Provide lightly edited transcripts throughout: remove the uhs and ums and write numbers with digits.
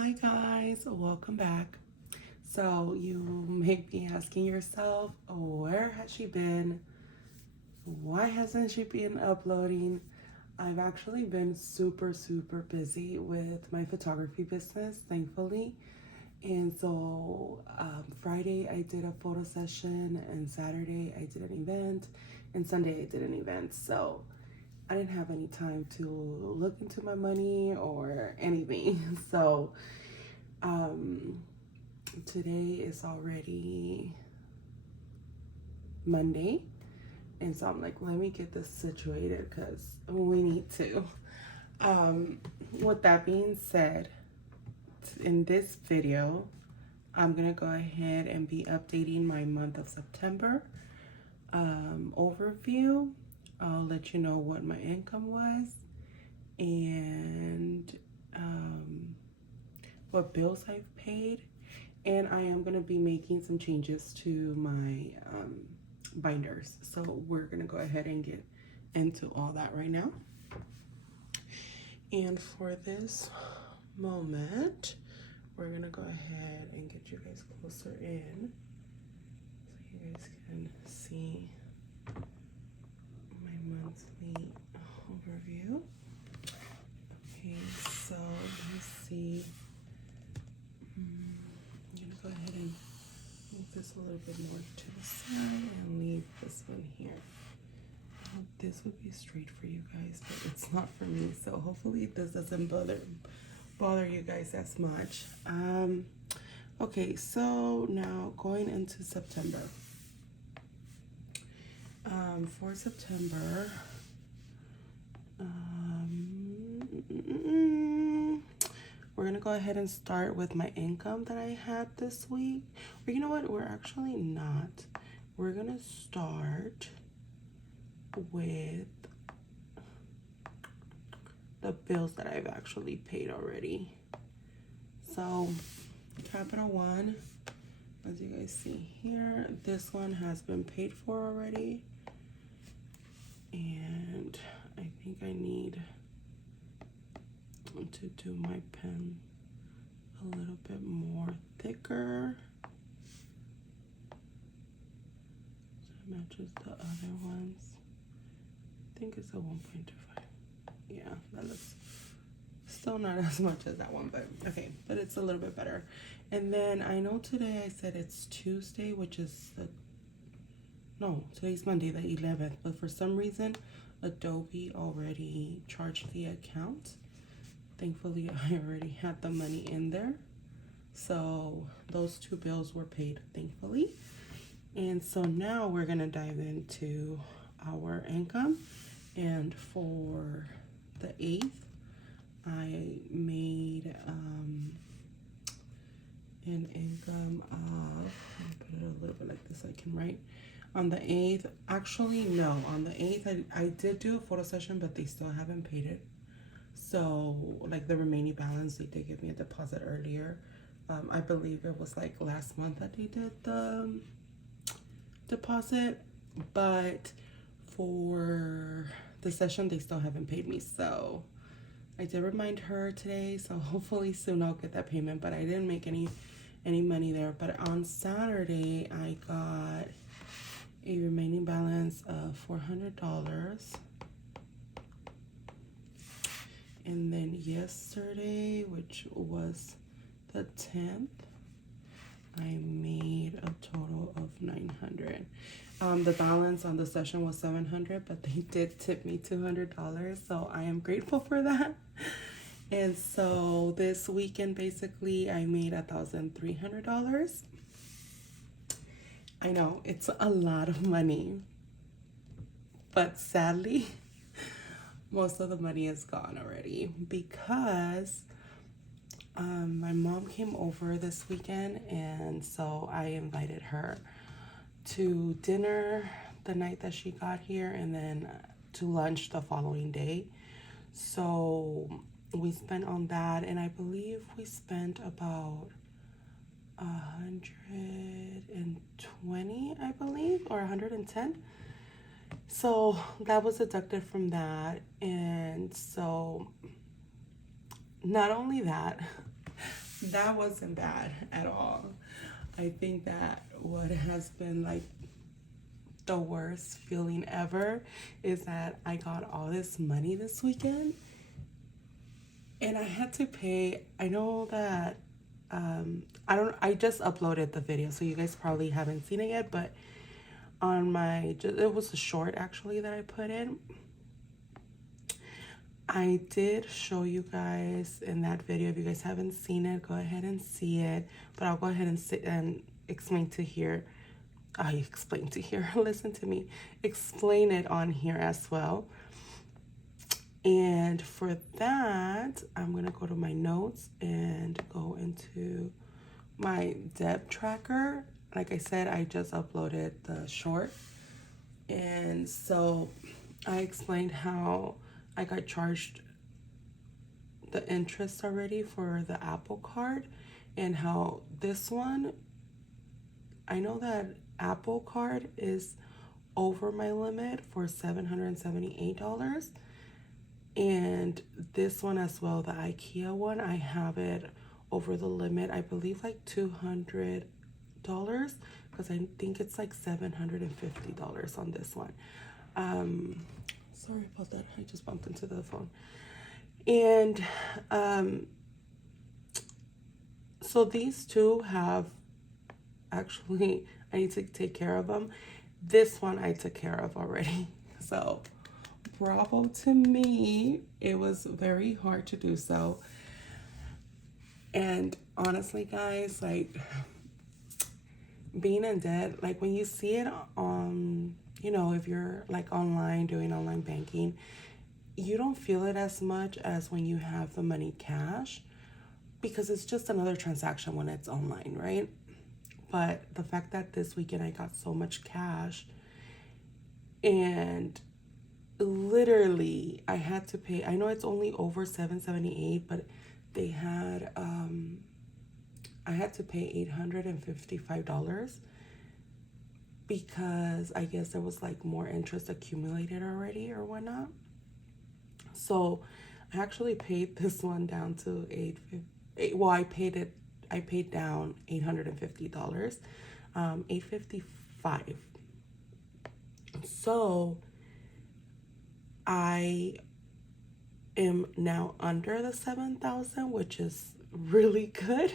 Hi guys, welcome back. So you may be asking yourself, where has she been? Why hasn't she been uploading? I've actually been super busy with my photography business, thankfully. And so Friday I did a photo session, and Saturday I did an event, and Sunday I did an event. So I didn't have any time to look into my money or anything. So um, today is already Monday, and so I'm like, let me get this situated because we need to. Um, with that being said, in this video, I'm gonna go ahead and be updating my month of September overview. I'll let you know what my income was and what bills I've paid, and I am going to be making some changes to my binders. So we're going to go ahead and get into all that right now. And for this moment, we're going to go ahead and get you guys closer in so you guys can see my monthly overview. Okay, so let me see. I'm going to go ahead and move this a little bit more to the side and leave this one here. This would be straight for you guys, but it's not for me, so hopefully this doesn't bother you guys as much. Okay, so now going into September. For September, we're gonna go ahead and start with my income that I had this week. Or you know what? We're actually not. We're gonna start with the bills that I've actually paid already. So Capital One, as you guys see here, this one has been paid for already. And I think I need to do my pen a little bit more thicker so it matches the other ones. I think it's a 1.25. Yeah, that looks still not as much as that one, but okay, but it's a little bit better. And then I know today I said it's Tuesday, which is today's Monday, the 11th, but for some reason Adobe already charged the account. Thankfully I already had the money in there, so those two bills were paid, thankfully. And so now we're gonna dive into our income. And for the 8th, I made an income of, let me put it a little bit like this so I can write. On the 8th, actually no, on the 8th I did do a photo session, but they still haven't paid it. So like the remaining balance, they did give me a deposit earlier. I believe it was like last month that they did the deposit, but for the session they still haven't paid me. So I did remind her today, so hopefully soon I'll get that payment, but I didn't make any money there. But on Saturday I got a remaining balance of $400. And then yesterday, which was the 10th, I made a total of $900. The balance on the session was $700, but they did tip me $200, so I am grateful for that. And so this weekend, basically, I made $1,300. I know it's a lot of money, but sadly, most of the money is gone already because my mom came over this weekend, and so I invited her to dinner the night that she got here and then to lunch the following day. So we spent on that, and I believe we spent about 120, I believe, or 110. So that was deducted from that. And so not only that, that wasn't bad at all. I think that what has been like the worst feeling ever is that I got all this money this weekend and I had to pay. I know that I just uploaded the video, so you guys probably haven't seen it yet, but on my, it was a short actually that I put in. I did show you guys in that video. If you guys haven't seen it, go ahead and see it. But I'll go ahead and sit and explain to here. I explain to here. Listen to me. Explain it on here as well. And for that, I'm gonna go to my notes and go into my debt tracker. Like I said, I just uploaded the short, and so I explained how I got charged the interest already for the Apple Card, and how this one, I know that Apple Card is over my limit for $778, and this one as well, the IKEA one, I have it over the limit, I believe like $200, because I think it's like $750 on this one. Sorry about that, I just bumped into the phone. And so these two have actually, I need to take care of them. This one I took care of already. So bravo to me. It was very hard to do so. And honestly, guys, like being in debt, like when you see it on, you know, if you're like online doing online banking, you don't feel it as much as when you have the money cash, because it's just another transaction when it's online, right? But the fact that this weekend I got so much cash, and literally I had to pay, I know it's only over $778, but they had I had to pay $855 because I guess there was like more interest accumulated already or whatnot. So I actually paid this one down to well, I paid down $850, $855. So I am now under the 7,000, which is really good.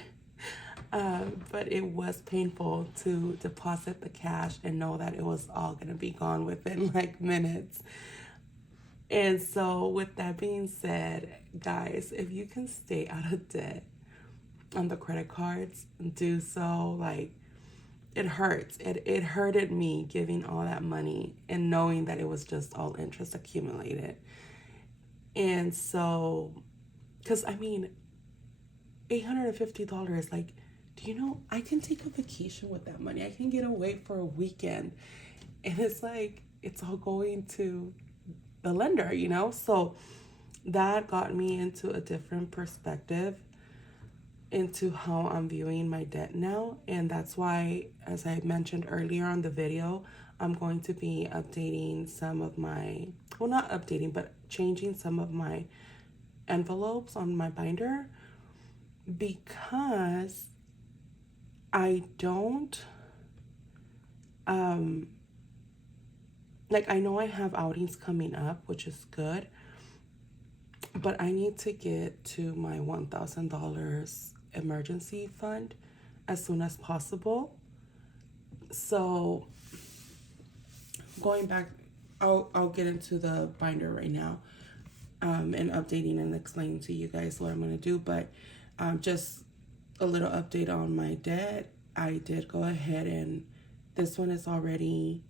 But it was painful to deposit the cash and know that it was all gonna be gone within like minutes. And so, with that being said, guys, if you can stay out of debt on the credit cards, do so. Like, it hurts. It hurted me giving all that money and knowing that it was just all interest accumulated. And so, because I mean, $850, like, do you know, I can take a vacation with that money. I can get away for a weekend. And it's like, it's all going to the lender, you know? So that got me into a different perspective into how I'm viewing my debt now. And that's why, as I mentioned earlier on the video, I'm going to be updating some of my, well, not updating, but changing some of my envelopes on my binder, because I don't, like, I know I have outings coming up, which is good, but I need to get to my $1,000 emergency fund as soon as possible. So going back, I'll get into the binder right now, and updating and explaining to you guys what I'm gonna do. But just a little update on my debt. I did go ahead and this one is already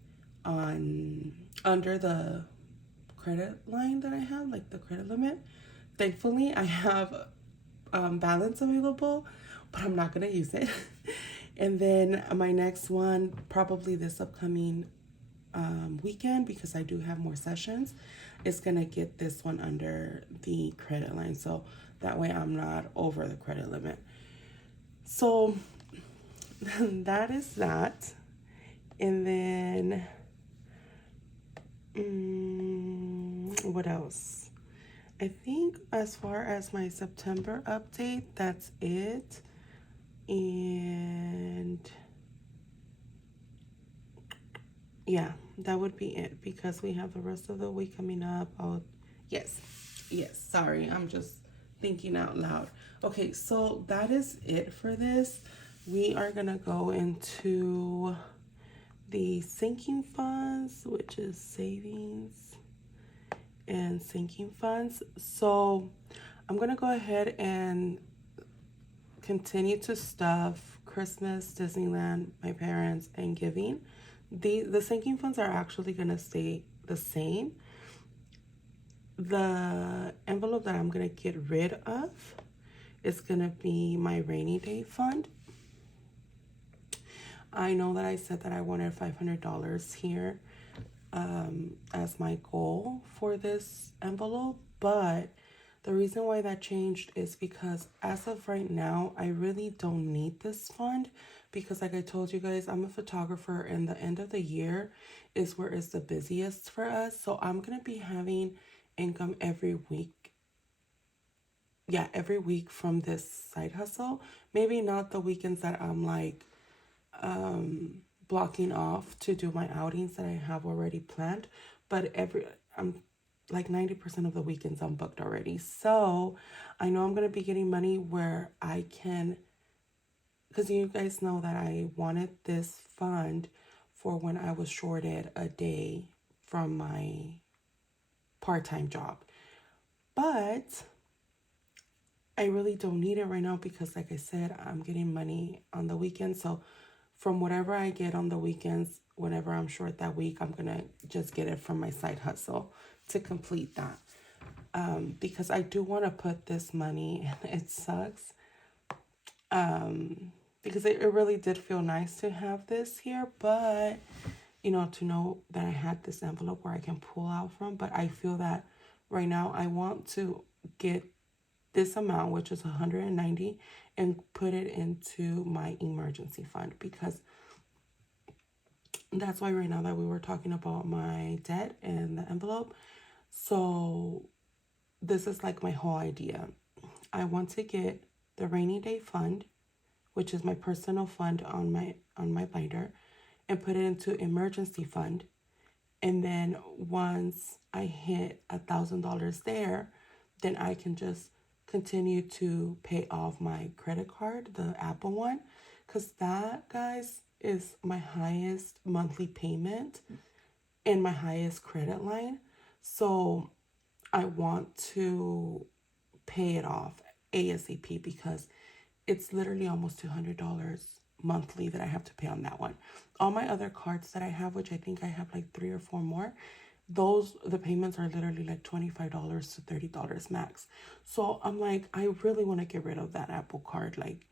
on under the credit line that I have, like the credit limit. Thankfully, I have balance available, but I'm not gonna use it. And then my next one, probably this upcoming weekend, because I do have more sessions, is gonna get this one under the credit line, so that way I'm not over the credit limit. So that is that. And then what else? I think as far as my September update, that's it. And yeah, that would be it because we have the rest of the week coming up. Oh, yes, yes, sorry, I'm just thinking out loud. Okay, so that is it for this. We are gonna go into the sinking funds, which is savings and sinking funds. So I'm gonna go ahead and continue to stuff Christmas, Disneyland, my parents, and giving. The sinking funds are actually gonna stay the same. The envelope that I'm gonna get rid of is gonna be my rainy day fund. I know that I said that I wanted $500 here as my goal for this envelope, but the reason why that changed is because as of right now, I really don't need this fund because, like I told you guys, I'm a photographer and the end of the year is where it's the busiest for us. So I'm going to be having income every week. Yeah, every week from this side hustle. Maybe not the weekends that I'm like blocking off to do my outings that I have already planned, but I'm like 90% of the weekends I'm booked already. So I know I'm going to be getting money where I can, because you guys know that I wanted this fund for when I was shorted a day from my part-time job. But I really don't need it right now because, like I said, I'm getting money on the weekends. So from whatever I get on the weekends, whenever I'm short that week, I'm going to just get it from my side hustle to complete that. Because I do want to put this money, and it sucks. Because it really did feel nice to have this here, but you know, to know that I had this envelope where I can pull out from. But I feel that right now I want to get this amount, which is 190, and put it into my emergency fund because that's why right now that we were talking about my debt and the envelope. So this is like my whole idea. I want to get the rainy day fund, which is my personal fund on my binder, and put it into emergency fund. And then once I hit $1,000 there, then I can just continue to pay off my credit card, the Apple one, because that, guys, is my highest monthly payment and my highest credit line. So I want to pay it off ASAP because it's literally almost $200 monthly that I have to pay on that one. All my other cards that I have, which I think I have like 3 or 4 more, the payments are literally like $25 to $30 max. So I'm like, I really want to get rid of that Apple card. Like,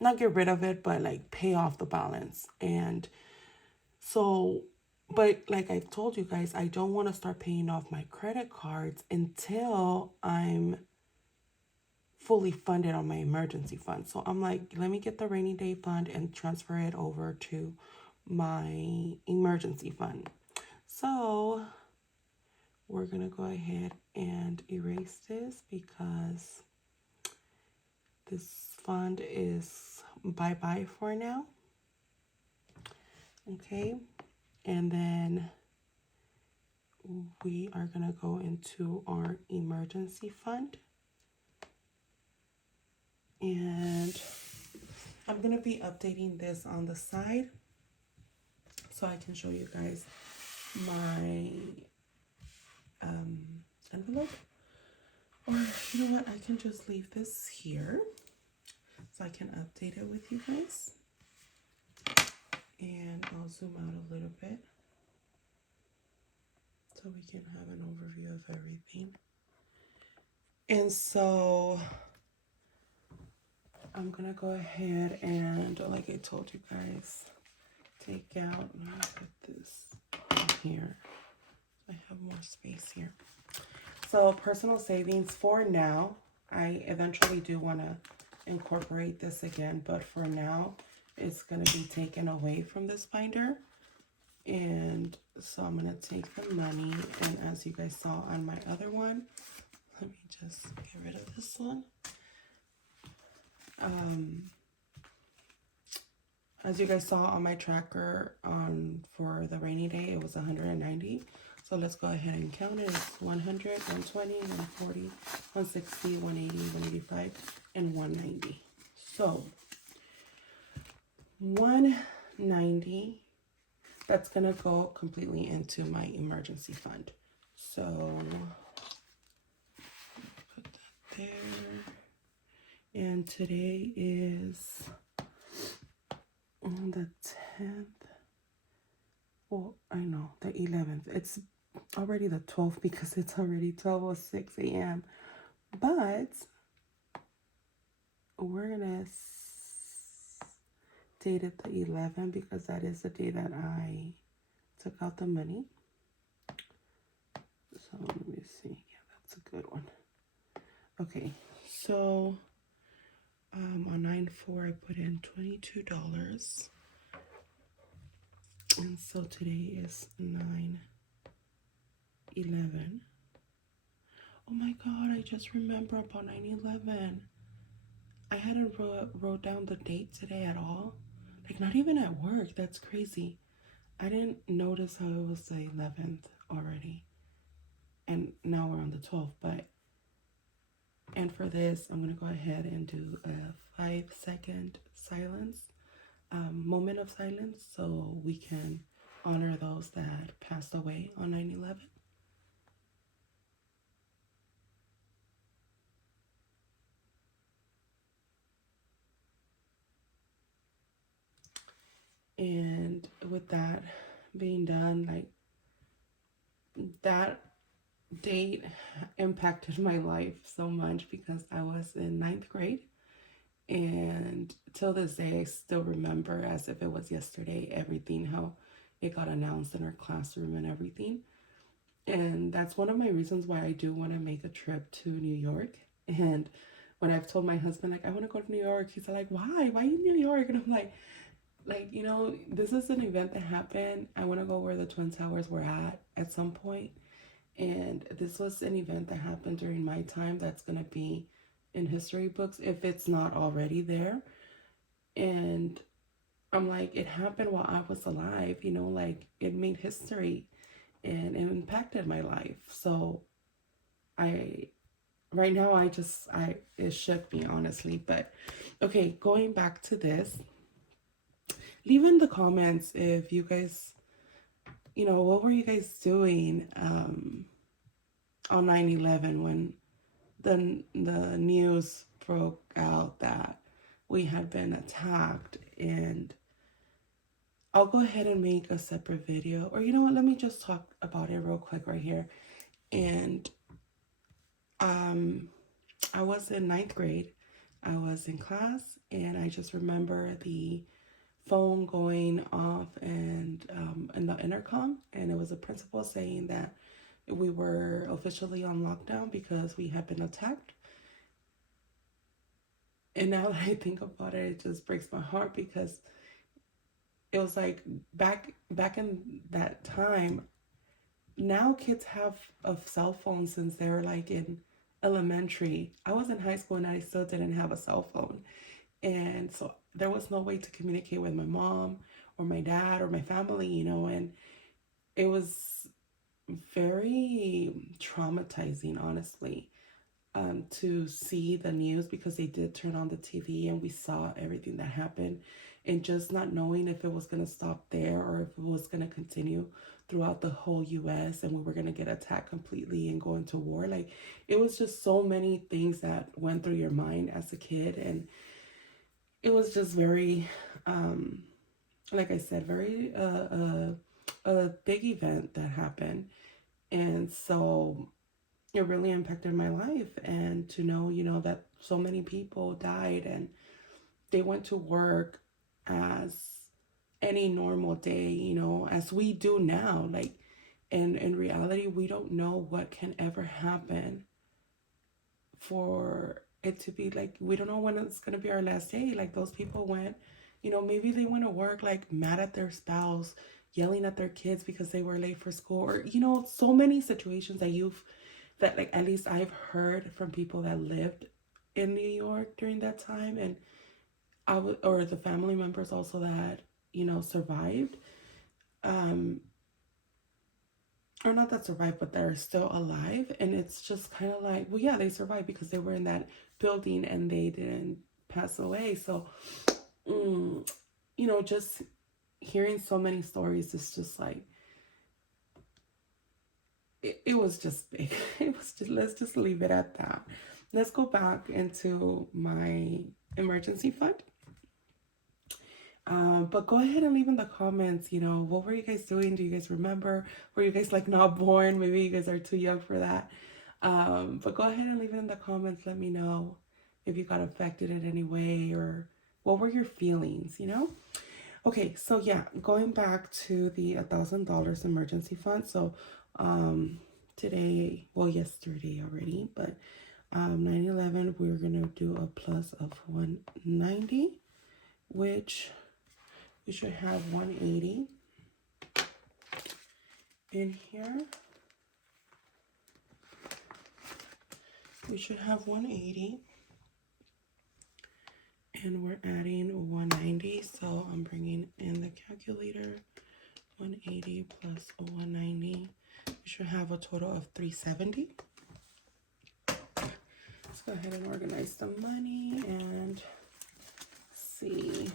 not get rid of it, but like pay off the balance. And so, but like I've told you guys, I don't want to start paying off my credit cards until I'm fully funded on my emergency fund. So I'm like, let me get the rainy day fund and transfer it over to my emergency fund. So we're going to go ahead and erase this because this fund is bye-bye for now. Okay. And then we are going to go into our emergency fund. And I'm going to be updating this on the side so I can show you guys my envelope. Or you know what, I can just leave this here so I can update it with you guys. And I'll zoom out a little bit so we can have an overview of everything. And so I'm gonna go ahead and, like I told you guys, take out, let me put this in here. I have more space here. So personal savings for now, I eventually do want to incorporate this again, but for now, it's going to be taken away from this binder. And so I'm going to take the money, and as you guys saw on my other one, Let me just get rid of this one. As you guys saw on my tracker for the rainy day, it was 190. So let's go ahead and count it. It's 100, 120, 140, 160, 180, 185, and 190. So 190, that's gonna go completely into my emergency fund. So put that there. And today is on the 10th. Well, I know, the 11th. It's already the 12th because it's already 12:06 a.m. But we're gonna date it the 11th because that is the day that I took out the money. So let me see. Yeah, that's a good one. Okay, so on 9/4 I put in $22. And so today is 9/11. Oh my god, I just remember about 9/11. I hadn't wrote down the date today at all. Like, not even at work. That's crazy. I didn't notice how it was the 11th already. And now we're on the 12th. And for this, I'm going to go ahead and do a 5-second silence. Moment of silence so we can honor those that passed away on 9/11. And with that being done, like, that date impacted my life so much because I was in 9th grade. And till this day, I still remember as if it was yesterday, everything, how it got announced in our classroom and everything. And that's one of my reasons why I do want to make a trip to New York. And when I've told my husband, like, I want to go to New York, he's like, why? Why in New York? And I'm like, you know, this is an event that happened. I want to go where the Twin Towers were at some point. And this was an event that happened during my time that's going to be in history books if it's not already there. And I'm like, it happened while I was alive, you know, like, it made history and it impacted my life. So right now it shook me, honestly. But okay, going back to this, leave in the comments if you guys, you know, what were you guys doing on 9/11 when the news broke out that we had been attacked. And I'll go ahead and make a separate video, or you know what, let me just talk about it real quick right here. And I was in 9th grade. I was in class, and I just remember the phone going off and in the intercom, and it was a principal saying that we were officially on lockdown because we had been attacked. And now that I think about it, it just breaks my heart because it was like back in that time. Now kids have a cell phone since they're like in elementary. I was in high school and I still didn't have a cell phone. And so there was no way to communicate with my mom or my dad or my family, you know, and it was very traumatizing, honestly, to see the news because they did turn on the TV and we saw everything that happened, and just not knowing if it was going to stop there or if it was going to continue throughout the whole US and we were going to get attacked completely and go into war. Like, it was just so many things that went through your mind as a kid, and it was just very like I said, very a big event that happened. And so it really impacted my life. And to know, you know, that so many people died and they went to work as any normal day, you know, as we do now. Like, in reality, we don't know what can ever happen for it to be like, we don't know when it's going to be our last day. Like, those people went, you know, maybe they went to work like mad at their spouse, yelling at their kids because they were late for school, or, you know, so many situations that you've that, like, at least I've heard from people that lived in New York during that time, and I would, or the family members also that, survived, um, or not that survived, but they're still alive. And it's just kind of like, well, yeah, they survived because they were in that building and they didn't pass away. So, just hearing so many stories is just like, it was just big. It was just, let's just leave it at that. Let's go back into my emergency fund. But go ahead and leave in the comments, what were you guys doing? Do you guys remember? Were you guys like not born? Maybe you guys are too young for that. But go ahead and leave it in the comments. Let me know if you got affected in any way, or what were your feelings, Okay, so yeah, going back to the $1,000 emergency fund. So today, well, yesterday already, but 9/11, we're gonna do a plus of 190, which we should have 180 in here. We should have 180. And we're adding 190. So I'm bringing in the calculator. 180 plus 190. We should have a total of 370. Let's go ahead and organize the money and see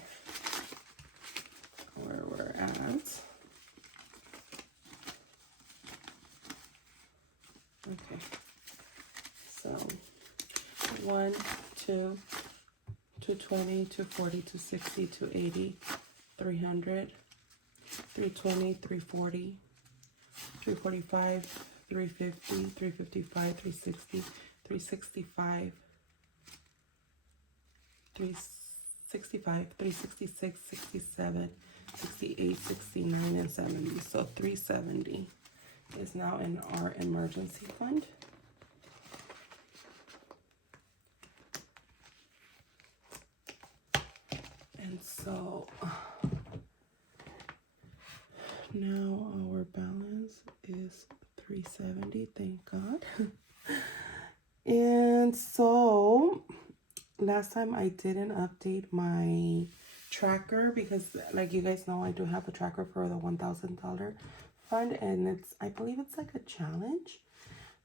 where we're at. Okay, so 1, 2, 220, 240, 260, 280, 300, 320, 340, 345, 350, 355, 360, 365, 365, 366, 67, 68, 69, and 70. So 370 is now in our emergency fund. And so now our balance is 370, thank God. And so last time I didn't update my tracker because, like you guys know, I do have a tracker for the $1,000 fund, and I believe it's like a challenge.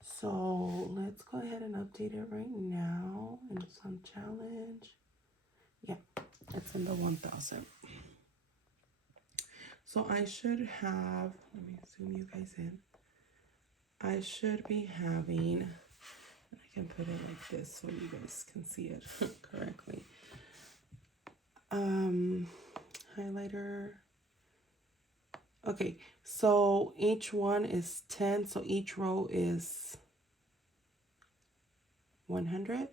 So let's go ahead and update it right now. And it's on challenge. Yeah, it's in the 1,000. So I should have, let me zoom you guys in. I should be having, I can put it like this so you guys can see it correctly. Highlighter. Okay, so each one is 10, so each row is 100.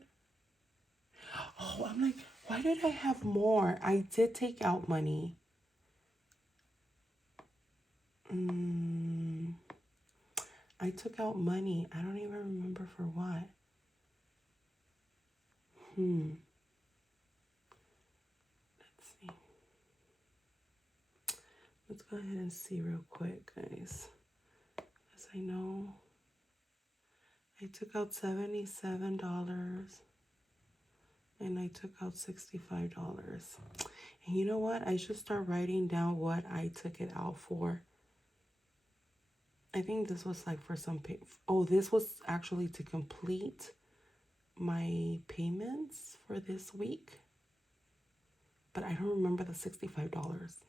Oh, I'm like, why did I have more? I did take out money. I took out money. I don't even remember for what. Let's see. Let's go ahead and see real quick, guys. As I know, I took out $77 and I took out $65. And you know what? I should start writing down what I took it out for. I think this was like for some pay. Oh, this was actually to complete my payments for this week. But I don't remember the $65.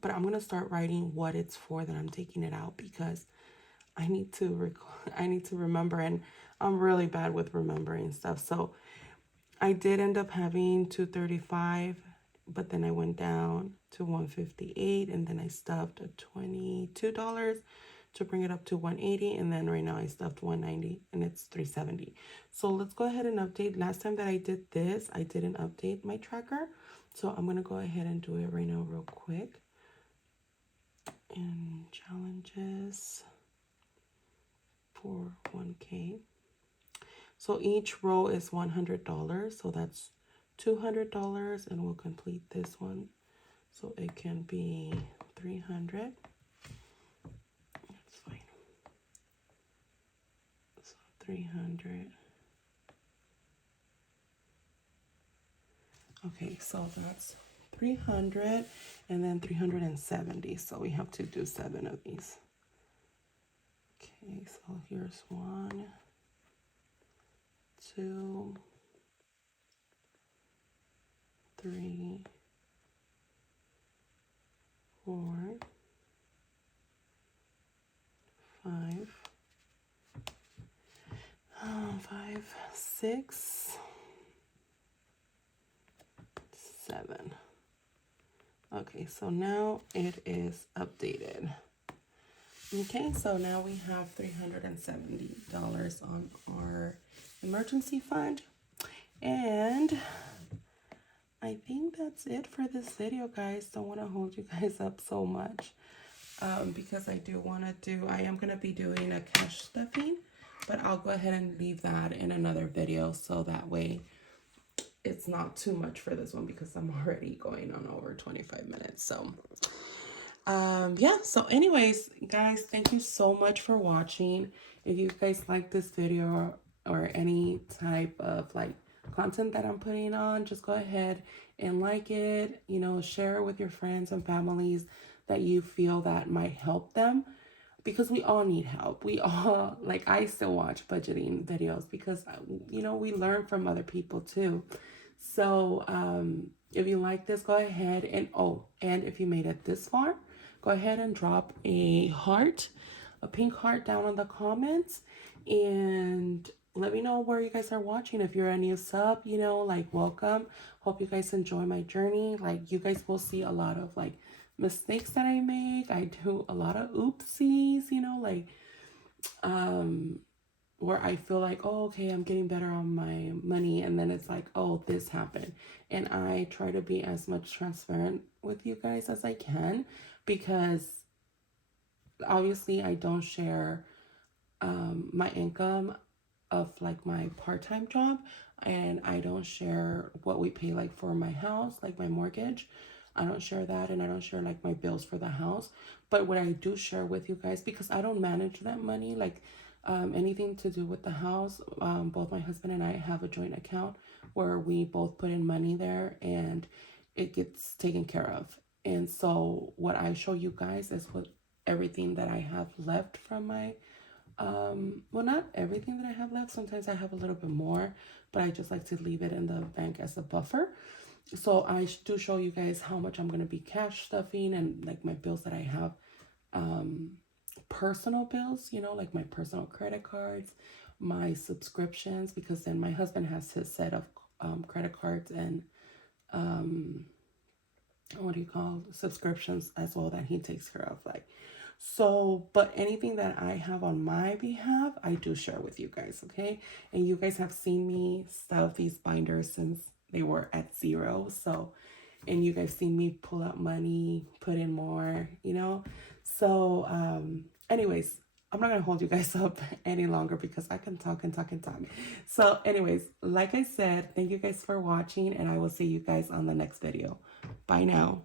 But I'm gonna start writing what it's for that I'm taking it out, because I need to remember, and I'm really bad with remembering stuff. So I did end up having $235, but then I went down to $158, and then I stuffed $22 to bring it up to $180, and then right now I stuffed $190, and it's $370. So let's go ahead and update. Last time that I did this, I didn't update my tracker, so I'm gonna go ahead and do it right now real quick. And challenges for 1K. So each row is $100, so that's $200, and we'll complete this one. So it can be 300. That's fine. So 300. Okay, so that's 300 and then 370. So we have to do 7 of these. Okay, so here's 1, 2, 3, 4, 5, 5, 6, 7. Okay, so now it is updated. Okay, so now we have $370 on our emergency fund. And I think that's it for this video, guys. Don't want to hold you guys up so much because I am going to be doing a cash stuffing, but I'll go ahead and leave that in another video so that way it's not too much for this one because I'm already going on over 25 minutes. So yeah, so anyways, guys, thank you so much for watching. If you guys like this video or any type of like content that I'm putting on, just go ahead and like it, you know, share it with your friends and families that you feel that might help them, because we all need help. We all, like, I still watch budgeting videos because, you know, we learn from other people too. So if you like this, go ahead and, and if you made it this far, go ahead and drop a heart, a pink heart down in the comments, and let me know where you guys are watching. If you're a new sub, you know, like, welcome. Hope you guys enjoy my journey. Like, you guys will see a lot of like mistakes that I make. I do a lot of oopsies, you know, like where I feel like, oh, okay, I'm getting better on my money, and then it's like, oh, this happened. And I try to be as much transparent with you guys as I can, because obviously I don't share my income of like my part-time job, and I don't share what we pay like for my house, like my mortgage. I don't share that, and I don't share like my bills for the house. But what I do share with you guys, because I don't manage that money, like anything to do with the house, both my husband and I have a joint account where we both put in money there and it gets taken care of. And so what I show you guys is what everything that I have left from my well, not everything that I have left. Sometimes I have a little bit more, but I just like to leave it in the bank as a buffer. So I do show you guys how much I'm going to be cash stuffing, and like my bills that I have, personal bills, you know, like my personal credit cards, my subscriptions, because then my husband has his set of credit cards and what do you call subscriptions as well that he takes care of, like. So, but anything that I have on my behalf, I do share with you guys, okay? And you guys have seen me stuff these binders since they were at 0. So, and you guys seen me pull out money, put in more, you know? So, anyways, I'm not going to hold you guys up any longer because I can talk and talk and talk. So, anyways, like I said, thank you guys for watching, and I will see you guys on the next video. Bye now.